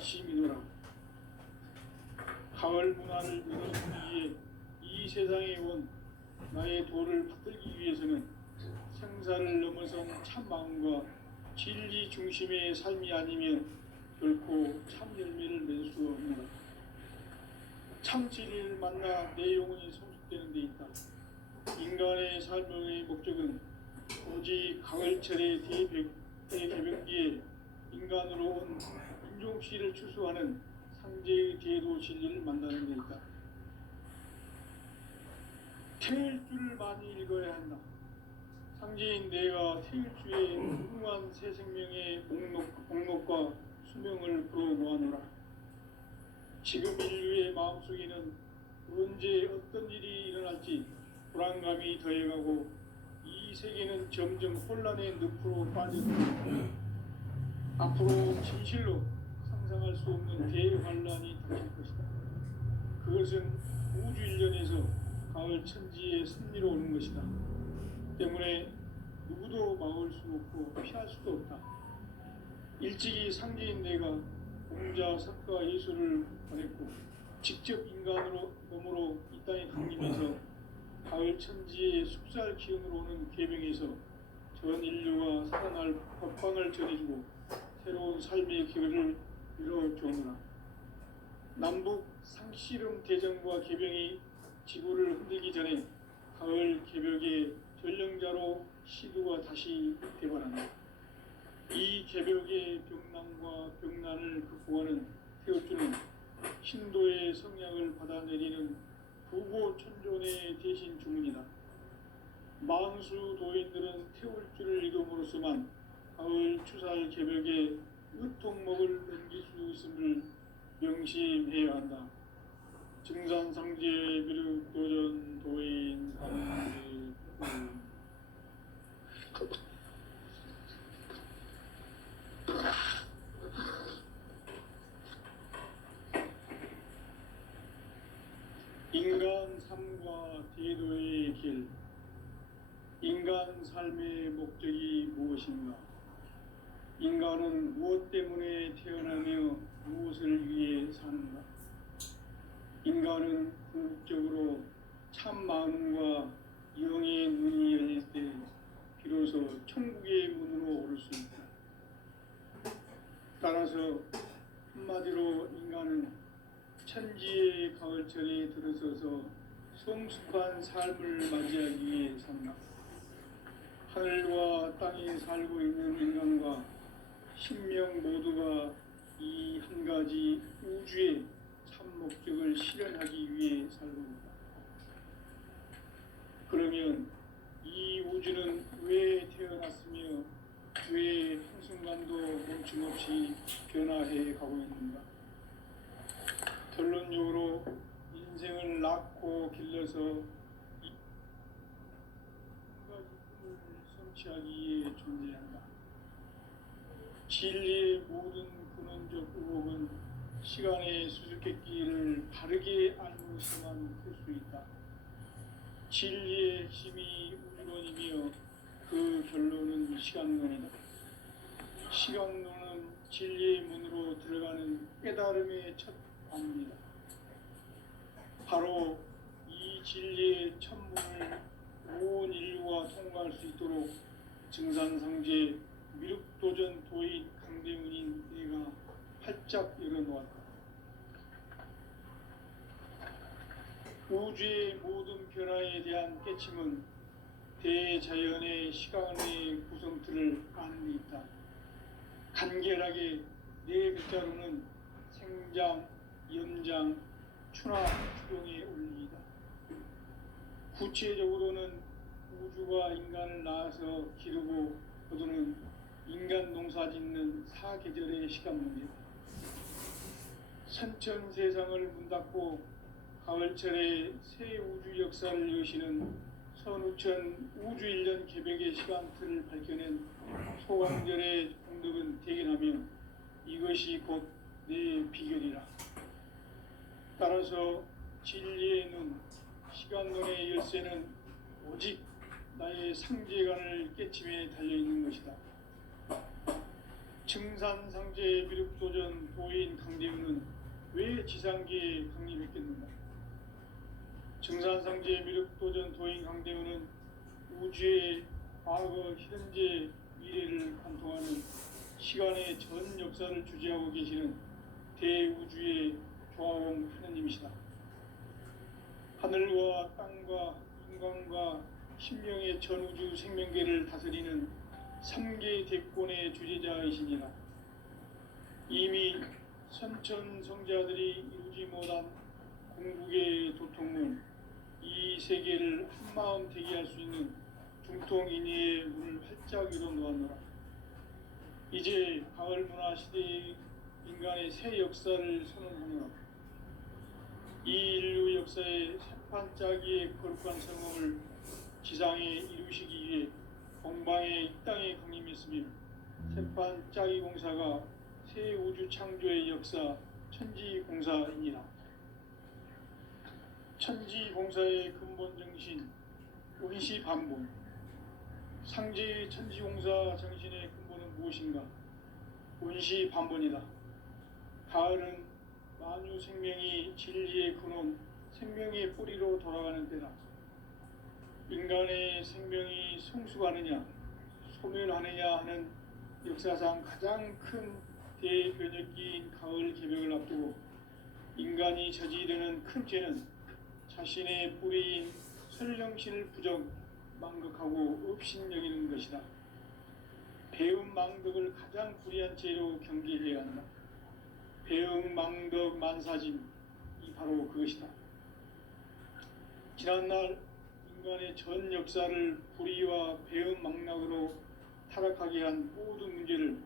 일심이노라. 가을 문화를 누리기 위해 이 세상에 온 나의 도를 받들기 위해서는 생사를 넘어선 참 마음과 진리 중심의 삶이 아니면 결코 참 열매를 맺을 수 없노라. 참 진리를 만나 내 영혼이 성숙되는 데 있다. 인간의 삶의 목적은 오직 가을철의 대개벽기에 인간으로 온 인종씨를 추수하는 상제의 대도 진리를 만나는 데 있다. 태일 줄을 많이 읽어야 한다. 상제인 내가 태일주의 무궁한 새 생명의 목록과 수명을 불어모아노라. 지금 인류의 마음속에는 언제 어떤 일이 일어날지 불안감이 더해가고 이 세계는 점점 혼란의 늪으로 빠져들고 앞으로 진실로 상상할 수 없는 대환란이 닥칠 것이다. 그것은 우주 일련에서 가을 천지의 섭리로 오는 것이다. 때문에 누구도 막을 수 없고 피할 수도 없다. 일찍이 상제인 내가 공자, 석가, 예수를 보냈고 직접 인간으로 몸으로 이 땅에 강림해서 가을 천지의 숙살 기운으로 오는 계명에서 전 인류가 살아날 법방을 전해주고 새로운 삶의 기회를 이뤄주오노라. 남북 상씨름 대전과 개병이 지구를 흔들기 전에 가을 개벽의 전령자로 시두가 다시 대발한다. 이 개벽의 병난과 병난을 극복하는 태울주는 신도의 성향을 받아내리는 부고천존의 대신 주문이다. 망수 도인들은 태울주를 읽음으로써만 가을 추살 개벽의 의통목을 넘길 수 있음을 명심해야 한다. 증산상제 비륵도전 도인 삼제 인간 삶과 대도의 길. 인간 삶의 목적이 무엇인가? 인간은 무엇 때문에 태어나며 무엇을 위해 사는가? 인간은 궁극적으로 참 마음과 영의 문이 열릴 때 비로소 천국의 문으로 오를 수 있다. 따라서 한마디로 인간은 천지의 가을철에 들어서서 성숙한 삶을 맞이하기 위해 산다. 하늘과 땅에 살고 있는 인간과 신명 모두가 이 한 가지 우주의 참 목적을 실현하기 위해 살고 있다. 그러면 이 우주는 왜 태어났으며 왜 한순간도 멈춤없이 변화해 가고 있는가? 결론적으로 인생을 낳고 길러서 이 한 가지 꿈을 성취하기 위해 존재한다. 진리의 모든 근원적 의혹은 시간의 수수께끼를 바르게 알고서만 풀 수 있다. 진리의 핵심이 우주론이며 그 결론은 시간론이다. 시간론은 진리의 문으로 들어가는 깨달음의 첫 방문이다. 바로 이 진리의 첫 문을 온 인류가 통과할 수 있도록 증산상제 미륵도전 도인 강대문인 내가 활짝 열어놓았다. 우주의 모든 변화에 대한 깨침은 대자연의 시간의 구성틀을 아는 데 있다. 간결하게 네 글자로는 생장, 연장, 추나, 추동의 원리이다. 구체적으로는 우주가 인간을 낳아서 기르고 거두는 인간 농사 짓는 사계절의 시간문이다. 선천세상을 문닫고 가을철에 새 우주 역사를 여시는 선우천 우주일년 개벽의 시간틀을 밝혀낸 소왕절의 공덕은 대견하며 이것이 곧 내 비결이라. 따라서 진리의 눈, 시간론의 열쇠는 오직 나의 상제관을 깨침에 달려있는 것이다. 증산상제 미륵도전 도인 강대우는 왜 지상계에 강림했겠는가? 증산상제 미륵도전 도인 강대우는 우주의 과거, 현재, 미래를 관통하는 시간의 전 역사를 주재하고 계시는 대우주의 조화공 하느님이시다. 하늘과 땅과 인간과 신명의 전우주 생명계를 다스리는 3개 대권의 주재자이시니라. 이미 선천성자들이 이루지 못한 궁극의 도통문, 이 세계를 한마음 되게 할 수 있는 중통인의의 문을 활짝 열어 놓았노라. 이제 가을 문화 시대의 인간의 새 역사를 선언하노라. 이 인류 역사의 새판짜기의 거룩한 성공을 지상에 이루시기 위해 공방의 이 땅에 강림했으며 새판짜기 공사가 새 우주 창조의 역사 천지공사이니라. 천지공사의 근본 정신 운시반본. 상제의 천지공사 정신의 근본은 무엇인가? 운시반본이다. 가을은 만유 생명이 진리의 근원, 생명의 뿌리로 돌아가는 때다. 인간의 생명이 성숙하느냐, 소멸하느냐 하는 역사상 가장 큰 대변혁기인 가을 개벽을 앞두고 인간이 저지르는 큰 죄는 자신의 뿌리인 설령신을 부정, 망극하고 업신여기는 것이다. 배음 망덕을 가장 불의한 죄로 경계해야 한다. 배음 망덕 만사짐이 바로 그것이다. 지난날 인간의 전 역사를 불의와 배음 망락으로 타락하게 한 모든 문제를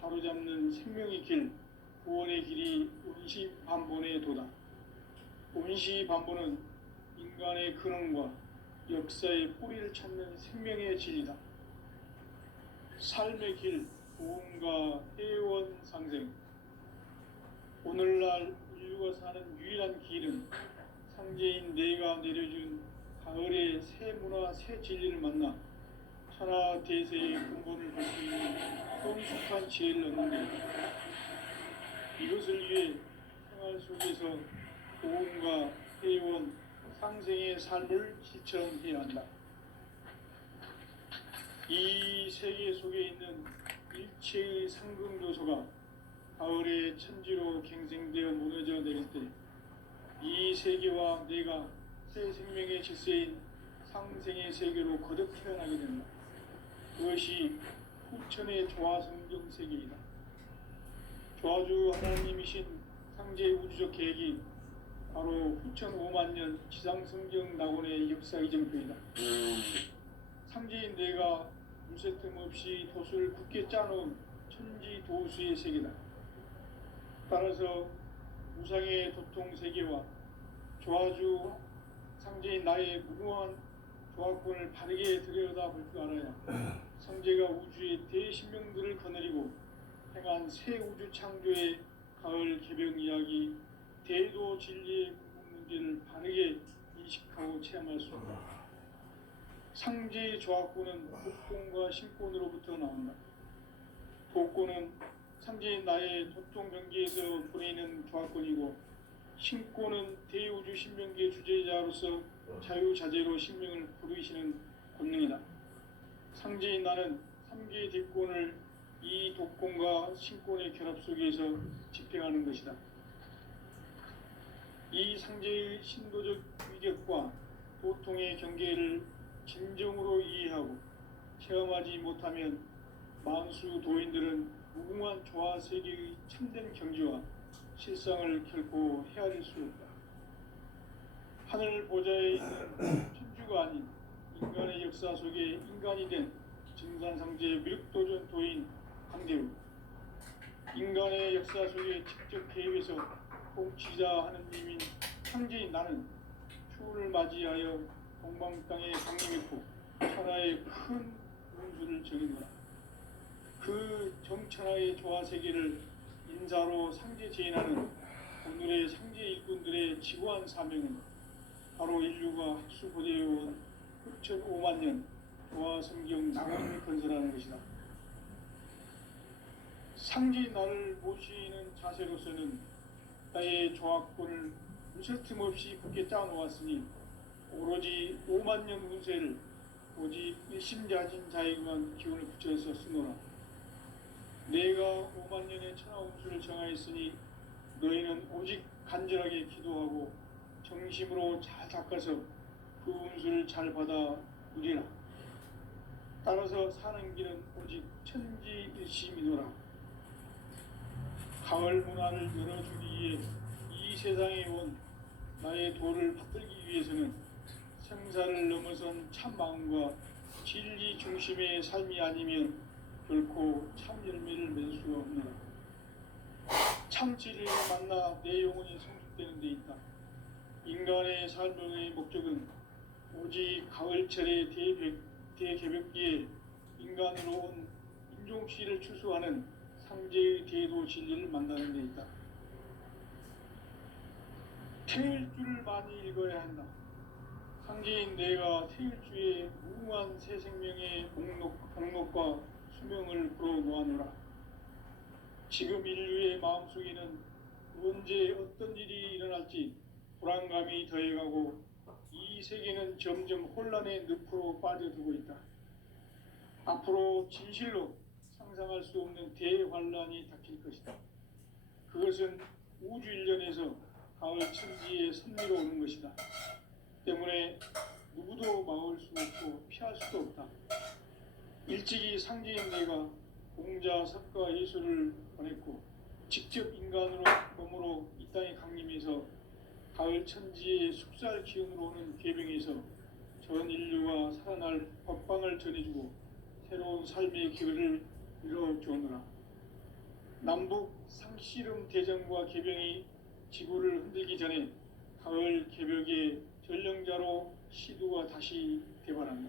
바로잡는 생명의 길, 구원의 길이 운시반본의 도다. 운시반본은 인간의 근원과 역사의 뿌리를 찾는 생명의 진리다. 삶의 길, 구원과 해원 상생. 오늘날 인류가 사는 유일한 길은 상제인 내가 내려준 가을의 새 문화, 새 진리를 만나 천하 대세의 근본을 볼 수 있는 성숙한 지혜를 얻는 것이다. 이것을 위해 생활 속에서 고음과 회원, 상생의 삶을 실천해야 한다. 이 세계 속에 있는 일체의 상금 요소가 가을의 천지로 갱생되어 무너져 내릴 때 이 세계와 내가 새 생명의 질서인 상생의 세계로 거듭 태어나게 된다. 그것이 후천의 조화성경 세계이다. 조화주 하나님이신 상제 우주적 계획이 바로 후천 5만 년 지상성경 낙원의 역사 이정표이다. 상제인 내가 물새틈 없이 도수를 굳게 짜놓은 천지도수의 세계다. 따라서 무상의 도통 세계와 조화주 상제인 나의 무궁한 조화권을 바르게 들여다볼 줄 알아야 상제가 우주의 대신명들을 거느리고 행한 새 우주 창조의 가을 개벽 이야기, 대도 진리의 문제를 바르게 인식하고 체험할 수 있다. 상제의 조화권은 복권과 신권으로부터 나온다. 복권은 상제인 나의 도통 경계에서 보내는 조화권이고, 신권은 대우주 신명계 주제자로서 자유자재로 신명을 부르시는 권능이다. 상제인 나는 3개의 대권을 이 독권과 신권의 결합 속에서 집행하는 것이다. 이 상제의 신도적 위격과 도통의 경계를 진정으로 이해하고 체험하지 못하면 만수 도인들은 무궁한 조화 세계의 참된 경지와 실상을 결코 헤아릴 수 없다. 하늘 보좌에 있는 천주가 아닌 인간의 역사 속에 인간이 된 증산상제 미륵도전 도인 강대우. 인간의 역사 속에 직접 개입해서 통치자 하느님인 상제인 나는 추운을 맞이하여 동방 땅에 강림했고 천하의 큰 운수를 정했노라. 그 정천하의 조화 세계를 인사로 상제 제인하는 오늘의 상제 일꾼들의 지구한 사명은 바로 인류가 학수고대해온 후천 5만 년 조화 성경 낙원을 건설하는 것이다. 상지 나를 모시는 자세로서는 나의 조합권을 무설틈 없이 굳게 짜놓았으니 오로지 5만 년 운세를 오직 일심자진 자에게만 기운을 붙여서 쓰노라. 내가 5만 년의 천하 운수를 정하였으니 너희는 오직 간절하게 기도하고 정심으로 잘 닦아서 그 운수를 잘 받아 누리라. 따라서 사는 길은 오직 천지일심이노라. 가을 문화를 열어주기 위해 이 세상에 온 나의 도를 받들기 위해서는 생사를 넘어선 참 마음과 진리 중심의 삶이 아니면 결코 참 열매를 맺을 수가 없노라. 참 진리를 만나 내 영혼이 성숙되는 데 있다. 인간의 삶의 목적은 오직 가을철의 대개벽기에 인간으로 온 인종씨를 추수하는 상제의 대도 진리를 만나는 데 있다. 태일주를 많이 읽어야 한다. 상제인 내가 태일주의 무궁한 새 생명의 목록과 수명을 불어놓아노라. 지금 인류의 마음속에는 언제 어떤 일이 일어날지 불안감이 더해가고 이 세계는 점점 혼란의 늪으로 빠져들고 있다. 앞으로 진실로 상상할 수 없는 대환란이 닥칠 것이다. 그것은 우주 일련에서 가을 천지의 섭리로 오는 것이다. 때문에 누구도 막을 수 없고 피할 수도 없다. 일찍이 상제인 내가 공자, 석가, 예수를 보냈고 직접 인간으로 몸으로 이 땅에 강림해서 가을 천지의 숙살 기운으로 오는 계병에서 전 인류가 살아날 법방을 전해주고 새로운 삶의 기회를 이뤄주느라. 남북 상씨름 대전과 계병이 지구를 흔들기 전에 가을 개벽의 전령자로 시두가 다시 대발한다.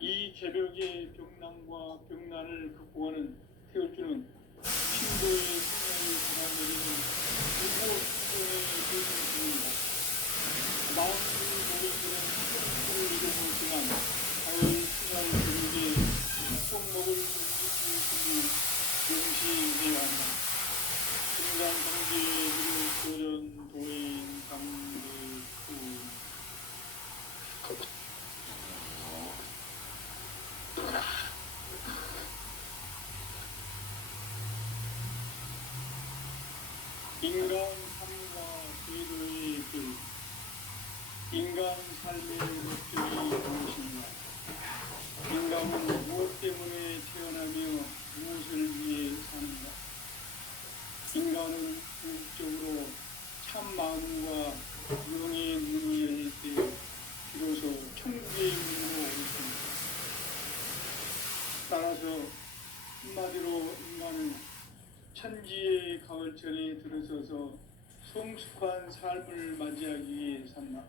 이 개벽의 병난과 병난을 극복하는 태울주는 신도의 생명을 받아내리는 일곱 신도의 대중입니다. 마음을 모이는 수를 이루었지만 가을 수날 개벽의 축복목을 준비하는 명시해야 한다. 인간 경제의 도전 도인 강대구 인간 삶과 제도의 길. 인간 삶의 목적이 무엇인가? 인간은 무엇 때문에 태어나며 무엇을 위해 사는가? 인간은 궁극적으로 참 마음과 영의 눈이 열릴 때 비로소 천국의 문으로 올 것입니다. 따라서 한마디로 인간은 천지의 가을철에 들어서서 성숙한 삶을 맞이하기 위해 산다.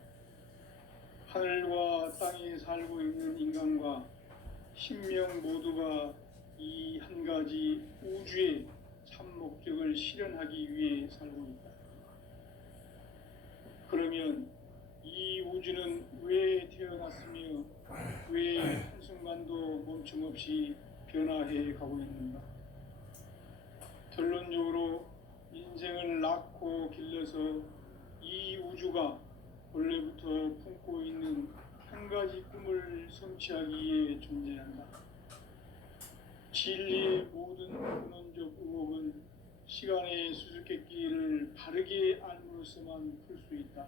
하늘과 땅에 살고 있는 인간과 신명 모두가 이 한 가지 우주의 참 목적을 실현하기 위해 살고 있다. 그러면 이 우주는 왜 태어났으며 왜 한순간도 멈춤없이 변화해 가고 있는가? 결론적으로 인생을 낳고 길러서 이 우주가 원래부터 품고 있는 한 가지 꿈을 성취하기 위해 존재한다. 진리의 모든 근원적 의혹은 시간의 수수께끼를 바르게 알므로서만 풀 수 있다.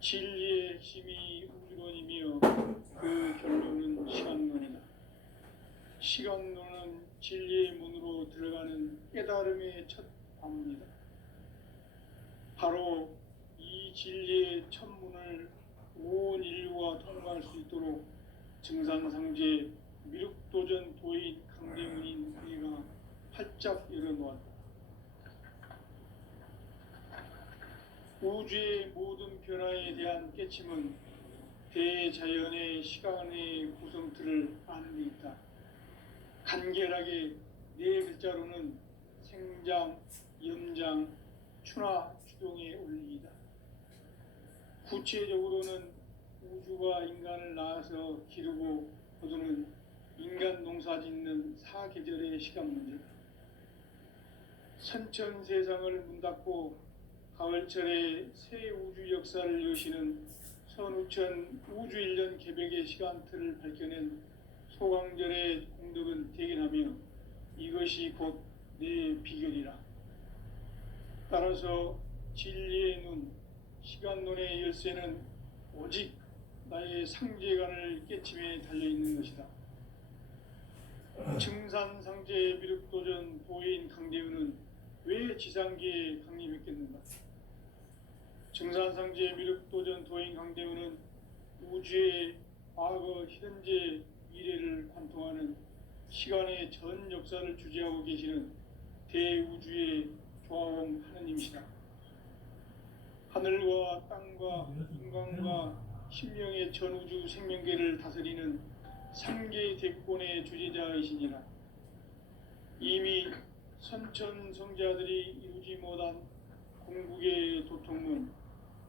진리의 핵심이 우주론이며 그 결론은 시간론이다. 시간론은 진리의 문으로 들어가는 깨달음의 첫 관문이다. 바로 이 진리의 첫 문을 온 인류가 통과할 수 있도록 증산상제 미륵도전 도인 강대문인 우리가 활짝 열어놓았다. 우주의 모든 변화에 대한 깨침은 대자연의 시간의 구성틀을 아는 데 있다. 간결하게 네 글자로는 생장, 염장, 추나, 추동의 원리이다. 구체적으로는 우주가 인간을 낳아서 기르고 거두는 인간 농사 짓는 사계절의 시간 문제다. 선천 세상을 문 닫고 가을철에 새 우주 역사를 여시는 선우천 우주일년 개벽의 시간틀을 밝혀낸 소강절의 공덕은 대견하며 이것이 곧 내 비결이라. 따라서 진리의 눈, 시간론의 열쇠는 오직 나의 상제관을 깨침에 달려있는 것이다. 증산상제 미륵도전 도인 강대우는 왜 지상계에 강림했겠는가? 증산상제 미륵도전 도인 강대우는 우주의 과거, 현재, 미래를 관통하는 시간의 전 역사를 주재하고 계시는 대우주의 조화원 하느님이시다. 하늘과 땅과 인간과 신명의 전우주 생명계를 다스리는 삼계 대권의 주재자이시니라. 이미 선천성자들이 이루지 못한 궁극의 도통문,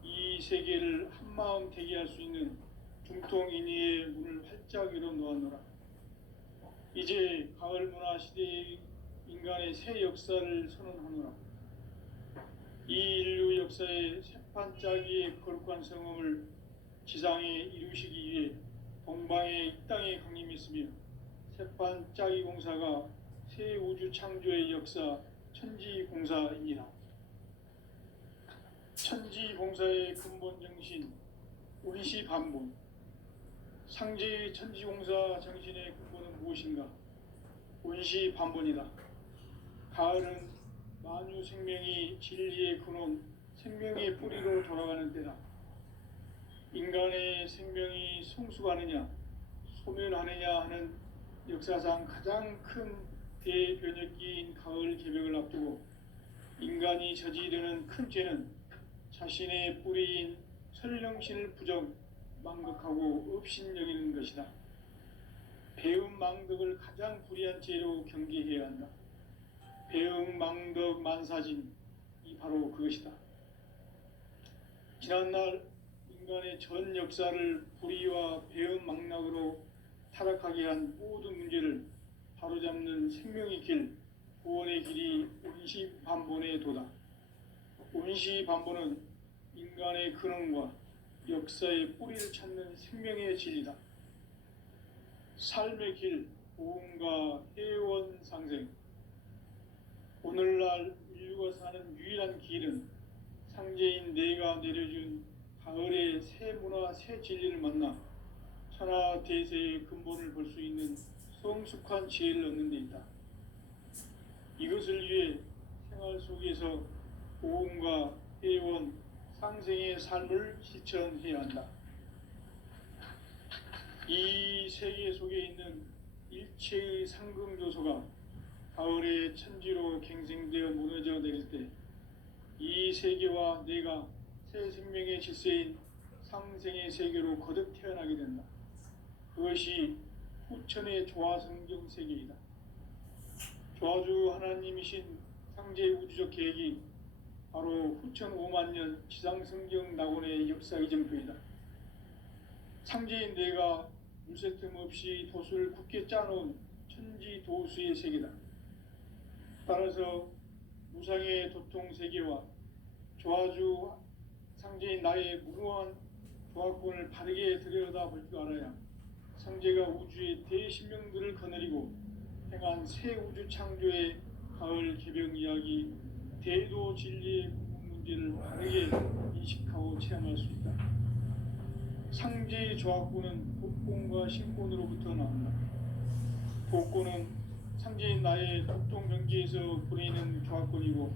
이 세계를 한마음 대기할 수 있는 중통인의의 문을 활짝 열어 놓았노라. 이제 가을 문화 시대의 인간의 새 역사를 선언하노라. 이 인류 역사의 새판짜기의 거룩한 성음을 지상에 이루시기 위해 동방의 이 땅에 강림했으며 새판짜기 공사가 새 우주 창조의 역사 천지공사입니다. 천지공사의 근본 정신 운시반본. 상제의 천지공사 정신의 근본은 무엇인가? 운시반본이다. 가을은 만유 생명이 진리의 근원, 생명의 뿌리로 돌아가는 때다. 인간의 생명이 성숙하느냐, 소멸하느냐 하는 역사상 가장 큰 대변혁기인 가을 개벽을 앞두고 인간이 저지르는 큰 죄는 자신의 뿌리인 설령신을 부정, 망극하고 업신여기는 것이다. 배움 망덕을 가장 불의한 죄로 경계해야 한다. 배움 망덕 만사진이 바로 그것이다. 지난날 인간의 전 역사를 불의와 배움 망락으로 타락하게 한 모든 문제를 바로잡는 생명의 길, 구원의 길이 운시반본의 도다. 운시반본은 인간의 근원과 역사의 뿌리를 찾는 생명의 진리다. 삶의 길, 보험과 해원 상생. 오늘날 인류가 사는 유일한 길은 상제인 내가 내려준 가을의 새 문화, 새 진리를 만나 천하 대세의 근본을 볼 수 있는 성숙한 지혜를 얻는 데 있다. 이것을 위해 생활 속에서 보험과 해원, 상생의 삶을 실천해야 한다. 이 세계 속에 있는 일체의 상금조소가 가을의 천지로 갱생되어 무너져 내릴 때 이 세계와 내가 새 생명의 질서인 상생의 세계로 거듭 태어나게 된다. 그것이 후천의 조화성경 세계이다. 조화주 하나님이신 상제 우주적 계획이 바로 후천 5만 년 지상성경 낙원의 역사 이정표이다. 상제인 내가 물새 틈 없이 도수를 굳게 짜놓은 천지 도수의 세계다. 따라서 무상의 도통 세계와 조화주 상제인 나의 무궁한 조화권을 바르게 들여다볼 줄 알아야 상제가 우주의 대신명들을 거느리고 행한 새 우주 창조의 가을 개벽 이야기, 대도 진리의 문제를 바르게 인식하고 체험할 수 있다. 상제의 조화권은 복권과 신권으로부터 나온다. 복권은 상제인 나의 독통 경계에서 보내는 조화권이고,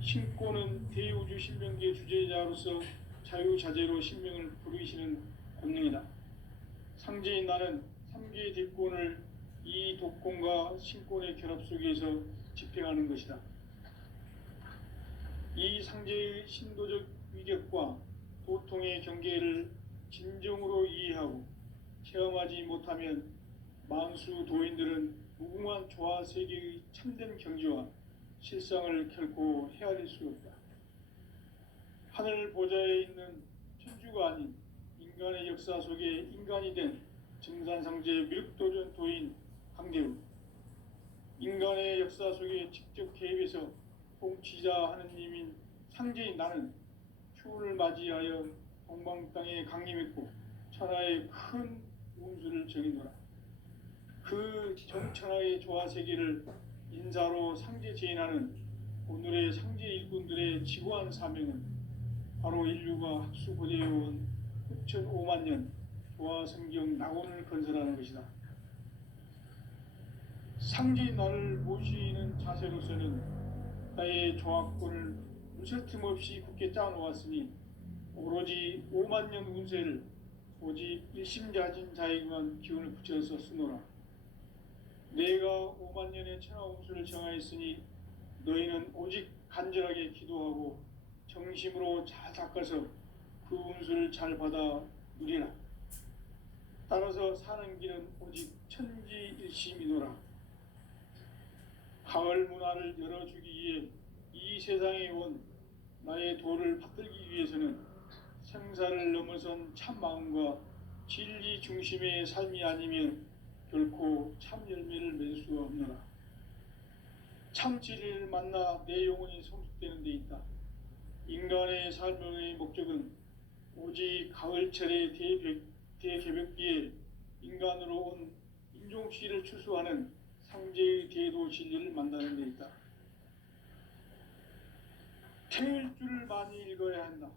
신권은 대우주 신명계 주제자로서 자유자재로 신명을 부르시는 권능이다. 상제인 나는 3개의 대권을 이 독권과 신권의 결합 속에서 집행하는 것이다. 이 상제의 신도적 위격과 도통의 경계를 진정으로 이해하고 체험하지 못하면 만수 도인들은 무궁한 조화 세계의 참된 경지와 실상을 결코 헤아릴 수 없다. 하늘 보좌에 있는 천주가 아닌 인간의 역사 속에 인간이 된 증산상제 미륵도전 도인 강대우. 인간의 역사 속에 직접 개입해서 통치자 하느님인 상제인 나는 휴를 맞이하여 동방 땅에 강림했고 천하의 큰 운수를 정의노라. 그 정천하의 조화세계를 인사로 상제 제인하는 오늘의 상제 일꾼들의 지고한 사명은 바로 인류가 학수고대해온 흑천 5만 년 조화성경 낙원을 건설하는 것이다. 상제인 나를 모시는 자세로서는 나의 조화권을 무설틈 없이 굳게 짜놓았으니 오로지 5만 년 운세를 오직 일심자진 자에게만 기운을 붙여서 쓰노라. 내가 5만 년의 천하 운수를 정하였으니 너희는 오직 간절하게 기도하고 정심으로 잘 닦아서 그 운수를 잘 받아 누리라. 따라서 사는 길은 오직 천지일심이노라. 가을 문화를 열어주기 위해 이 세상에 온 나의 도를 받들기 위해서는 생사를 넘어선 참 마음과 진리 중심의 삶이 아니면 결코 참 열매를 맺을 수가 없노라. 참 진리를 만나 내 영혼이 성숙되는 데 있다. 인간의 삶의 목적은 오직 가을철의 대개벽기에 인간으로 온 인종씨를 추수하는 상제의 대도 진리를 만나는 데 있다. 태일주를 많이 읽어야 한다.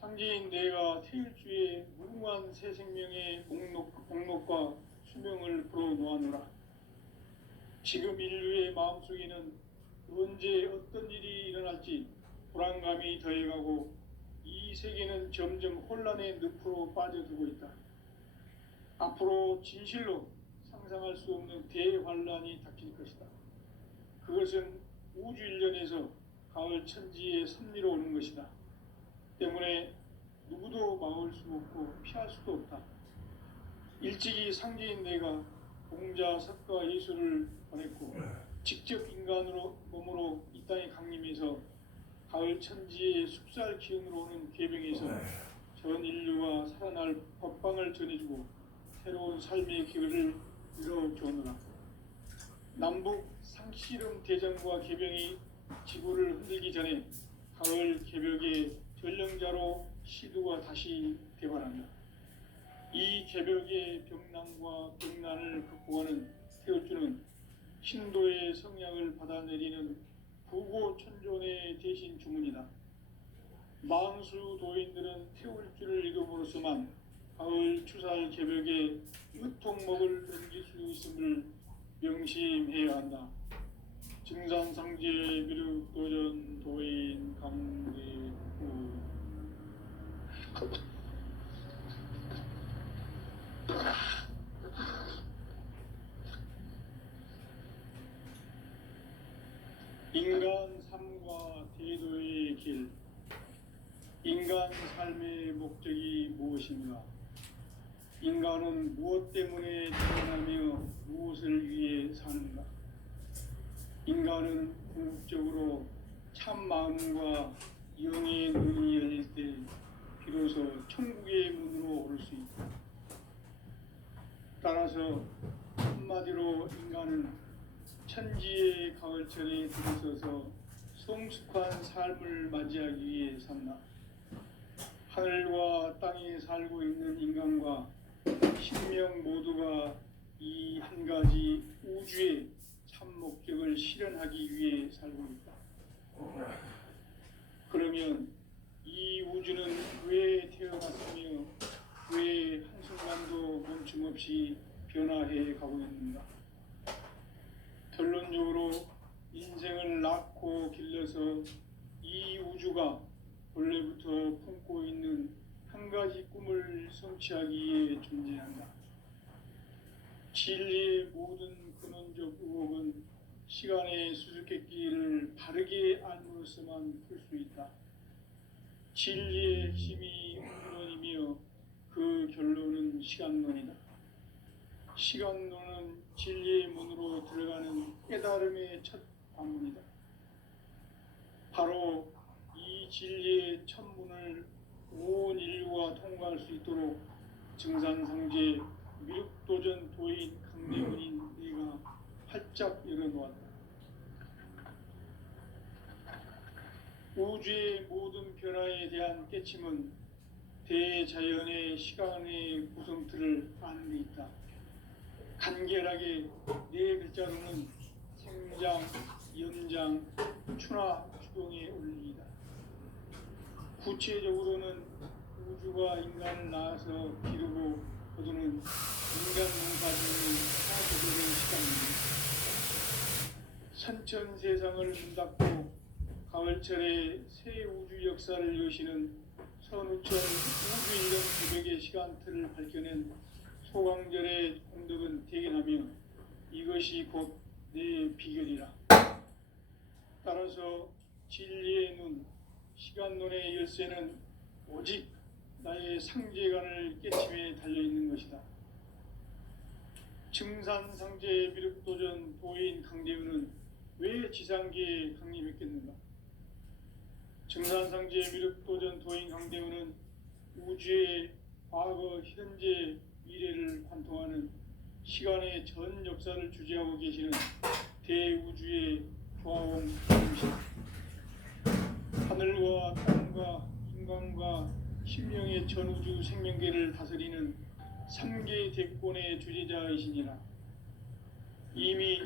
상제인 내가 태일주의 무궁한 새 생명의 목록과 수명을 풀어놓아노라. 지금 인류의 마음속에는 언제 어떤 일이 일어날지 불안감이 더해가고 이 세계는 점점 혼란의 늪으로 빠져들고 있다. 앞으로 진실로 상상할 수 없는 대환란이 닥칠 것이다. 그것은 우주 일련에서 가을 천지의 섭리로 오는 것이다. 때문에 누구도 막을 수 없고 피할 수도 없다. 일찍이 상제인 내가 공자, 석가, 예수를 보냈고 직접 인간으로 몸으로 이 땅에 강림해서 가을 천지의 숲살 기운으로 오는 계병에서 전 인류가 살아날 법방을 전해주고 새로운 삶의 기회를 이뤄주오노라. 남북 상씨름 대전과 계병이 지구를 흔들기 전에 가을 개벽의 전령자로 시두가 다시 개발한다. 이 개벽의 병난과 병난을 극복하는 태울주는 신도의 성량을 받아내리는 부고천존의 대신 주문이다. 만수 도인들은 태울주를 읽음으로써만 가을 추살 개벽의 유통목을 넘길 수 있음을 명심해야 한다. 증산상제 미륵도전 도인 강대우. 인간 삶과 대도의 길. 인간 삶의 목적이 무엇인가? 인간은 무엇 때문에 태어나며 무엇을 위해 사는가? 인간은 궁극적으로 참 마음과 영의 눈이 열릴 때 비로소 천국의 문으로 오를 수 있다. 따라서 한마디로 인간은 천지의 가을철에 들어서서 성숙한 삶을 맞이하기 위해 산다. 하늘과 땅에 살고 있는 인간과 신명 모두가 이 한 가지 우주의 참 목적을 실현하기 위해 살고 있다. 그러면 이 우주는 왜 태어났으며 왜 한순간도 멈춤없이 변화해 가고 있는가? 결론적으로 인생을 낳고 길러서 이 우주가 원래부터 품고 있는 한 가지 꿈을 성취하기 위해 존재한다. 진리의 모든 근원적 의혹은 시간의 수수께끼를 바르게 알므로서만 풀 수 있다. 진리의 핵심이 우주론이며 그 결론은 시간론이다. 시간론은 진리의 문으로 들어가는 깨달음의 첫 관문이다. 바로 이 진리의 첫 문을 온 인류가 통과할 수 있도록 증산상제 미륵도전 도인 강대군인 내가 활짝 열어놓았다. 우주의 모든 변화에 대한 깨침은 대자연의 시간의 구성틀을 아는 데 있다. 간결하게 네 글자로는 생장, 연장, 추나 추동의 원리이다. 구체적으로는 우주가 인간을 낳아서 기르고 거두는 인간 농사짓는 사주들의 시간입니다. 선천 세상을 문 닫고 가을철에 새 우주 역사를 여시는 선우천 우주 1년 900의 시간틀을 밝혀낸 소강절의 공덕은 대견하며 이것이 곧 내 비결이라. 따라서 진리의 눈, 시간론의 열쇠는 오직 나의 상제관을 깨침에 달려있는 것이다. 증산상제 미륵도전 도인 강대우는 왜 지상계에 강림했겠는가? 증산상제 미륵도전 도인 강대우는 우주의 과거, 현재, 미래를 관통하는 시간의 전 역사를 주재하고 계시는 대우주의 조화원이십니다. 하늘과 땅과 인간과 신명의 전우주 생명계를 다스리는 3개 대권의 주재자이시니라. 이미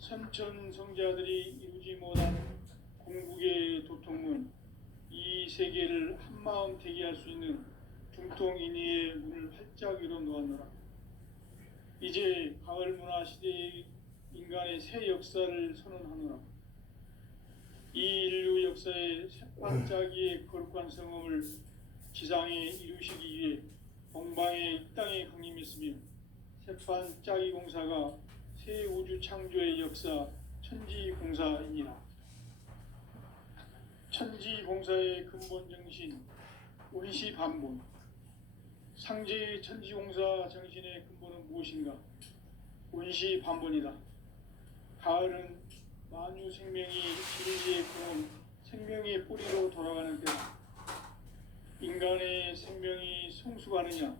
선천성자들이 이루지 못한 궁극의 도통은 이 세계를 한마음 되게 할 수 있는 중통인의의 문을 활짝 열어 놓았노라. 이제 가을 문화 시대의 인간의 새 역사를 선언하노라. 이 인류 역사의 새반짝이의 거룩한 성음을 지상에 이루시기 위해 동방의 이 땅에 강림했으며 새반짝이 공사가 새 우주 창조의 역사 천지공사이니라. 천지공사의 근본 정신 원시반본. 상제의 천지공사 정신의 근본은 무엇인가? 원시반본이다. 가을은 만유 생명이 진리의 근원, 생명의 뿌리로 돌아가는 때다. 인간의 생명이 성숙하느냐,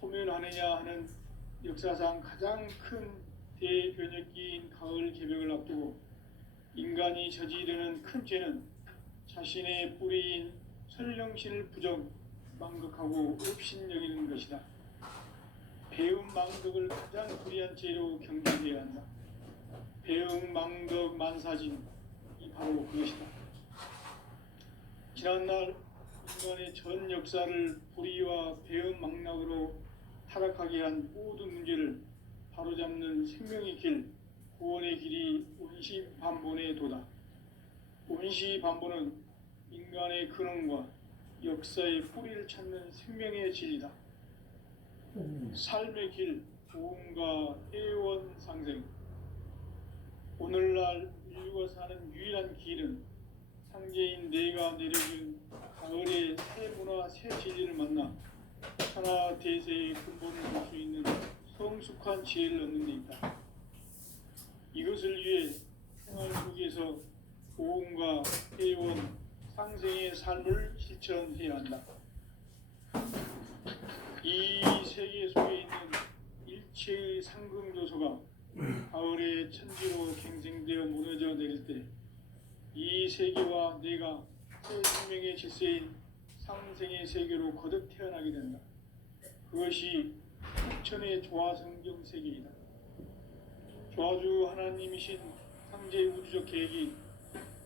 소멸하느냐 하는 역사상 가장 큰 대변혁기인 가을 개벽을 앞두고 인간이 저지르는 큰 죄는 자신의 뿌리인 설령신을 망극하고 업신여기는 것이다. 배움 망덕을 가장 불의한 죄로 경계해야 한다. 배움 망덕 만사진, 이 바로 그것이다. 지난날 인간의 전 역사를 불의와 배움 망락으로 타락하게 한 모든 문제를 바로잡는 생명의 길, 구원의 길이 원시반본의 도다. 원시반본은 인간의 근원과 역사의 뿌리를 찾는 생명의 진리다. 삶의 길, 보험과 애원 상생. 오늘날 인류가 사는 유일한 길은 상제인 내가 내려준 가을의 새 문화, 새 진리를 만나 천하 대세의 근본을 볼 수 있는 성숙한 지혜를 얻는 데 있다. 이것을 위해 생활 속에서 보험과 애원, 상생의 삶을 실천해야 한다. 이 세계 속에 있는 일체의 상금조소가 가을의 천지로 갱생되어 무너져 내릴 때 이 세계와 내가 새 생명의 질서인 상생의 세계로 거듭 태어나게 된다. 그것이 흑천의 조화성경 세계이다. 조화주 하나님이신 상제의 우주적 계획이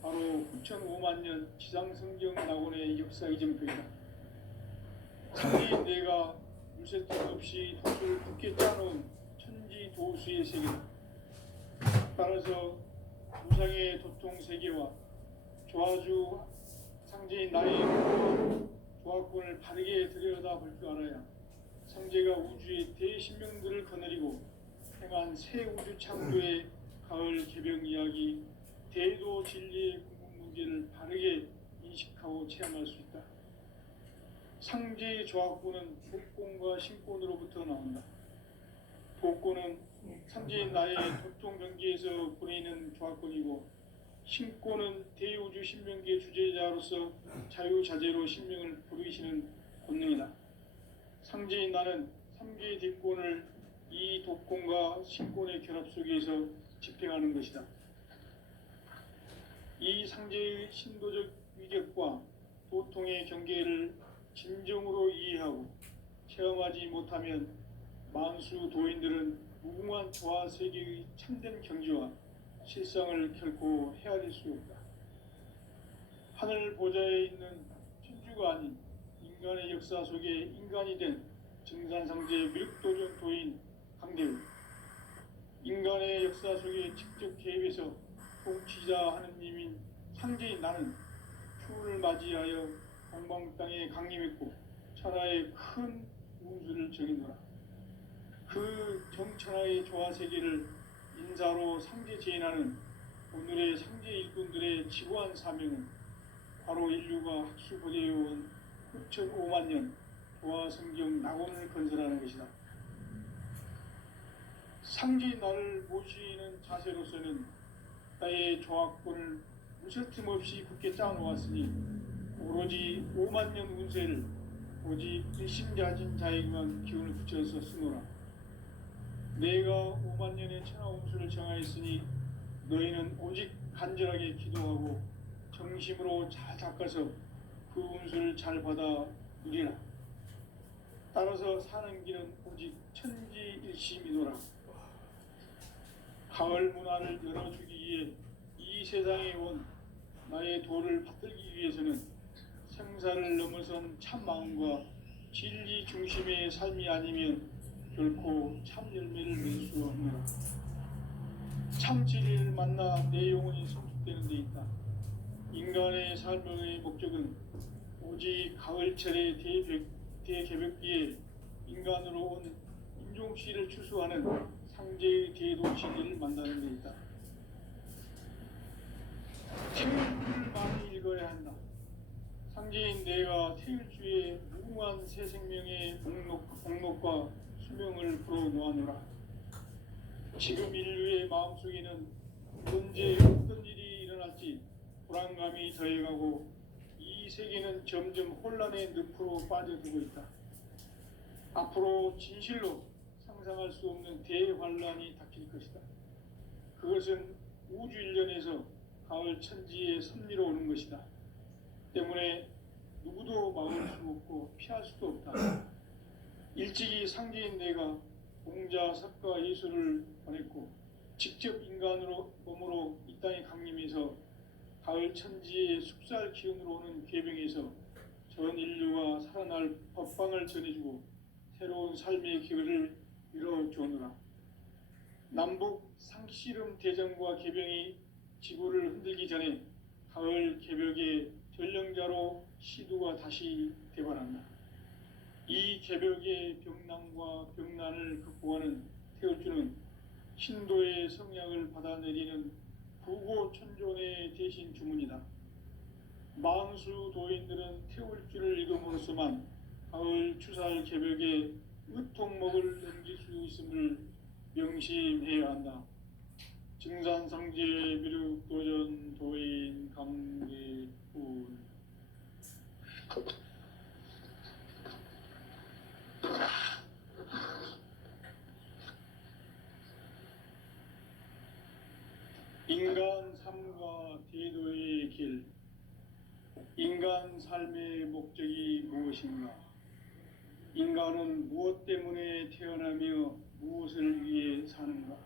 바로 9,500,000년 지상성경 낙원의 역사 이정표이다. 상제인 내가 물새통 없이 돛을 굳게 짜놓은 천지도수의 세계다. 따라서 무상의 도통 세계와 조화주 상제인 나의 조화권을 바르게 들여다볼 줄 알아야 상제가 우주의 대신명들을 거느리고 행한 새 우주 창조의 가을 개벽 이야기, 대도 진리의 궁극 문제를 바르게 인식하고 체험할 수 있다. 상제의 조화권은 복권과 신권으로부터 나온다. 복권은 상제인 나의 도통 경계에서 보내는 조화권이고, 신권은 대우주 신명계 주제자로서 자유자재로 신명을 부르시는 본능이다. 상제인 나는 3개의 대권을 이 독권과 신권의 결합 속에서 집행하는 것이다. 이 상제의 신도적 위격, 운명의 경계를 진정으로 이해하고 체험하지 못하면 만수 도인들은 무궁한 조화 세계의 참된 경지와 실상을 결코 헤아릴 수 없다. 하늘 보좌에 있는 천주가 아닌 인간의 역사 속에 인간이 된 증산상제 미륵도전 도인 강대우, 인간의 역사 속에 직접 개입해서 통치자 하느님인 상제인 나는 추운을 맞이하여 동방 땅에 강림했고 천하의 큰 운수를 정했노라. 그 정천하의 조화 세계를 인사로 상제 제인하는 오늘의 상제 일꾼들의 지고한 사명은 바로 인류가 학수고대해온 6,500만 년 조화 성경 낙원을 건설하는 것이다. 상제인 나를 모시는 자세로서는 나의 조화권을 무설틈 없이 굳게 짜놓았으니 오로지 5만 년 운세를 오직 일심가진 자에게만 기운을 붙여서 쓰노라. 내가 5만 년의 천하 운수를 정하였으니 너희는 오직 간절하게 기도하고 정심으로 잘 닦아서 그 운수를 잘 받아 누리라. 따라서 사는 길은 오직 천지일심이노라. 가을 문화를 열어주기 위해 이 세상에 온 나의 도를 받들기 위해서는 생사를 넘어선 참 마음과 진리 중심의 삶이 아니면 결코 참 열매를 낼 수 없노라. 참 진리를 만나 내 영혼이 성숙되는 데 있다. 인간의 삶의 목적은 오직 가을철의 대개벽기에 인간으로 온 인종씨를 추수하는 상제의 대도시를 만나는 데 있다. 태율주를 많이 읽어야 한다. 상제인 내가 태율주의 무궁한 새 생명의 목록과 수명을 풀어놓아노라. 지금 인류의 마음속에는 언제 어떤 일이 일어날지 불안감이 더해가고 이 세계는 점점 혼란의 늪으로 빠져들고 있다. 앞으로 진실로 상상할 수 없는 대환란이 닥칠 것이다. 그것은 우주 일련에서 가을 천지의 섭리로 오는 것이다. 때문에 누구도 막을 수 없고 피할 수도 없다. 일찍이 상제인 내가 공자, 석가, 예수를 보냈고 직접 인간으로 몸으로 이 땅에 강림해서 가을 천지의 숙살 기운으로 오는 계병에서 전 인류가 살아날 법방을 전해주고 새로운 삶의 기회를 이뤄주노라. 남북 상씨름 대전과 계병이 지구를 흔들기 전에 가을 개벽의 전령자로 시두가 다시 대관한다. 이 개벽의 병난과 병난을 극복하는 태울주는 신도의 성향을 받아내리는 부고천존의 대신 주문이다. 만수 도인들은 태울주를 읽음으로써만 가을 추살 개벽의 의통목을 넘길 수 있음을 명심해야 한다. 증산상제 미륵도전 도인 강대훈. 인간 삶과 대도의 길. 인간 삶의 목적이 무엇인가? 인간은 무엇 때문에 태어나며 무엇을 위해 사는가?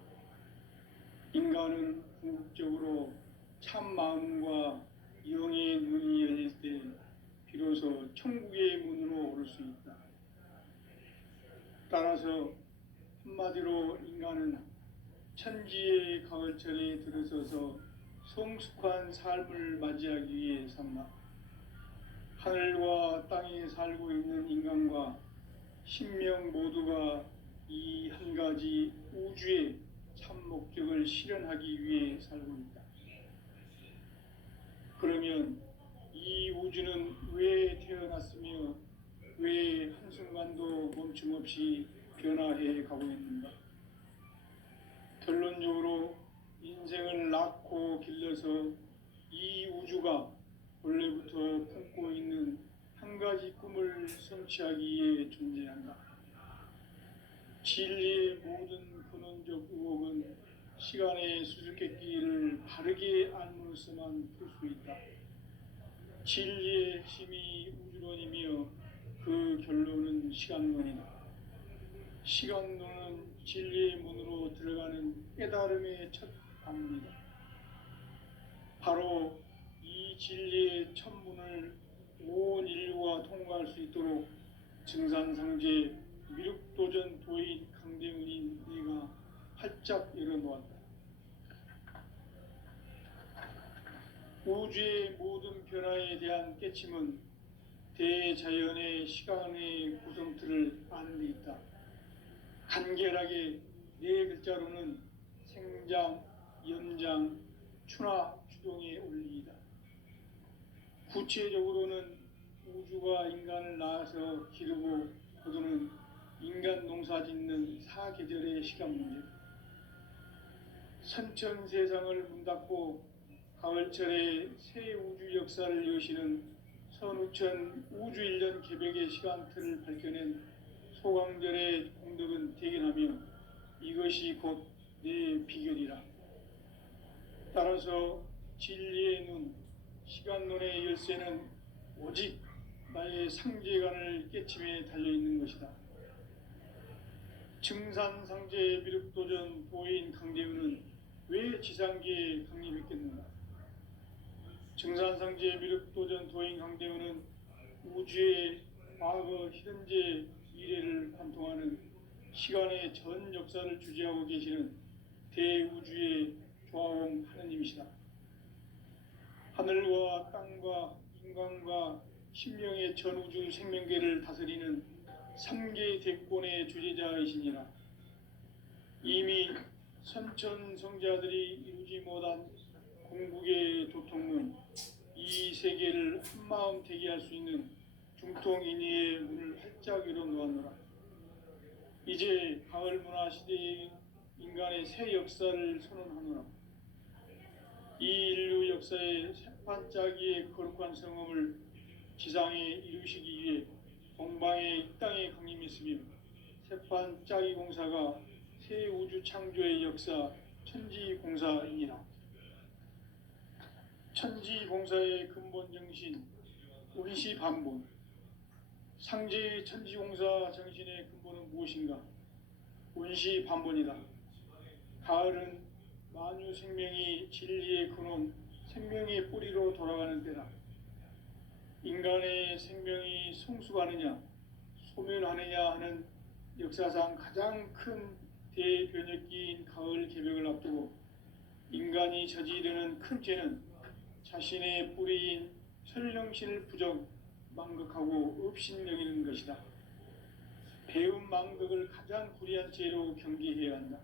인간은 궁극적으로 참 마음과 영의 눈이 열릴 때 비로소 천국의 문으로 오를 수 있다. 따라서 한마디로 인간은 천지의 가을철에 들어서서 성숙한 삶을 맞이하기 위해 산다. 하늘과 땅에 살고 있는 인간과 신명 모두가 이 한 가지 우주의 참 목적을 실현하기 위해 살고 있다. 그러면 이 우주는 왜 태어났으며 왜 한순간도 멈춤 없이 변화해 가고 있는가? 결론적으로 인생을 낳고 길러서 이 우주가 원래부터 품고 있는 한 가지 꿈을 성취하기 위해 존재한다. 진리의 모든 근원적 의혹은 시간의 수수께끼를 바르게 알므로써만 풀 수 있다. 진리의 핵심이 우주론이며 그 결론은 시간론이다. 시간론은 진리의 문으로 들어가는 깨달음의 첫 방문이다. 바로 이 진리의 첫 문을 온 인류가 통과할 수 있도록 증산상제 미륵도전 도인 강대훈인 네가 활짝 열어놓았다. 우주의 모든 변화에 대한 깨침은 대자연의 시간의 구성틀을 아는 데 있다. 간결하게 네 글자로는 생장, 연장, 추나 추동의 원리이다. 구체적으로는 우주가 인간을 낳아서 기르고 거두는 인간 농사 짓는 사계절의 시간 문제, 선천 세상을 문 닫고 가을철에 새 우주 역사를 여시는 선우천 우주 1년 개벽의 시간틀을 밝혀낸 소강절의 공덕은 대견하며 이것이 곧 내 비결이라. 따라서 진리의 눈, 시간론의 열쇠는 오직 나의 상제관을 깨침에 달려있는 것이다. 증산상제 미륵도전 도인 강대훈은 왜 지상계에 강림했겠는가? 증산상제 미륵도전 도인 강대훈은 우주의 과거, 현재, 미래를 관통하는 시간의 전 역사를 주재하고 계시는 대우주의 조화원 하느님이시다. 하늘과 땅과 인간과 신명의 전우주 생명계를 다스리는 3개 대권의 주재자이시니라. 이미 선천성자들이 이루지 못한 공국의 도통문, 이 세계를 한마음 되게 할 수 있는 중통인의의 문을 활짝 열어놓았노라. 이제 가을 문화 시대의 인간의 새 역사를 선언하노라. 이 인류 역사의 새판짜기의 거룩한 성음을 지상에 이루시기 위해 동방의 이 땅에 강림했으며 새판짜기 공사가 새 우주 창조의 역사 천지공사이니라. 천지공사의 근본 정신 운시반본, 상제의 천지공사 정신의 근본은 무엇인가? 운시반본이다. 가을은 만유 생명이 진리의 근원, 생명의 뿌리로 돌아가는 때다. 인간의 생명이 성숙하느냐, 소멸하느냐 하는 역사상 가장 큰 대변혁기인 가을 개벽을 앞두고 인간이 저지르는 큰 죄는 자신의 뿌리인 설령신을 부정, 망극하고 업신여기는 것이다. 배움 망덕을 가장 불의한 죄로 경계해야 한다.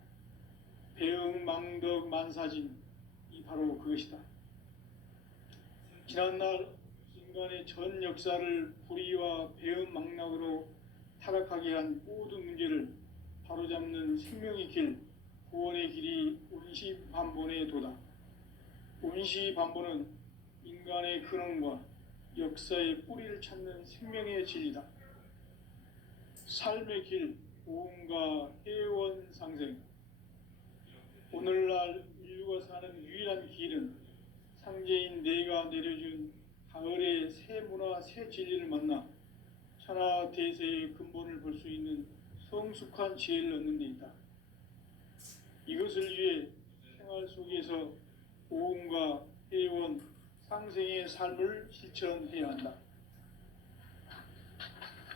배움 망덕 만사진, 이 바로 그것이다. 지난날 인간의 전 역사를 불의와 배움 망락으로 타락하게 한 모든 문제를 바로잡는 생명의 길, 구원의 길이 운시반본의 도다. 운시반본은 인간의 근원과 역사의 뿌리를 찾는 생명의 진리다. 삶의 길, 고음과 해원 상생. 오늘날 인류가 사는 유일한 길은 상제인 내가 내려준 가을의 새 문화, 새 진리를 만나 천하 대세의 근본을 볼 수 있는 성숙한 지혜를 얻는 데 있다. 이것을 위해 생활 속에서 고음과 해원, 상생의 삶을 실천해야 한다.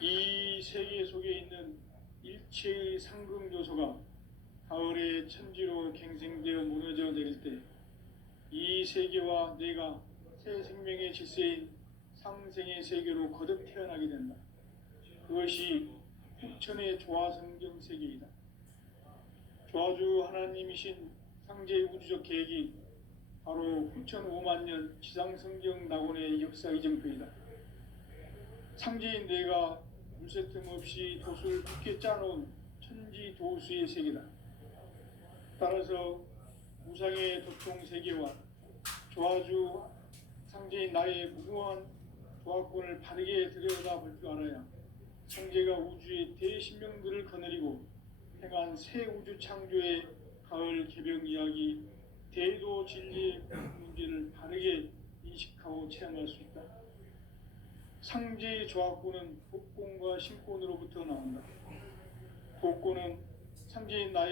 이 세계 속에 있는 일체의 상극 요소가 가을의 천지로 갱생되어 무너져 내릴 때 이 세계와 내가 새 생명의 질서인 상생의 세계로 거듭 태어나게 된다. 그것이 후천의 조화성경 세계이다. 조화주 하나님이신 상제의 우주적 계획이 바로 후천 5만 년 지상성경 낙원의 역사 이정표이다. 상제인 내가 물새 틈 없이 도수를 깊게 짜놓은 천지 도수의 세계다. 따라서 무상의 도통 세계와 조화주 상제인 나의 무궁한 조화권을 바르게 들여다볼 줄 알아야 상제가 우주의 대신명들을 거느리고 행한 새 우주 창조의 가을 개벽 이야기, 대도 진리의 문제를 바르게 인식하고 체험할 수 있다. 상제의 조합구는 복권과 신권으로부터 나온다. 복권은 상제인 나의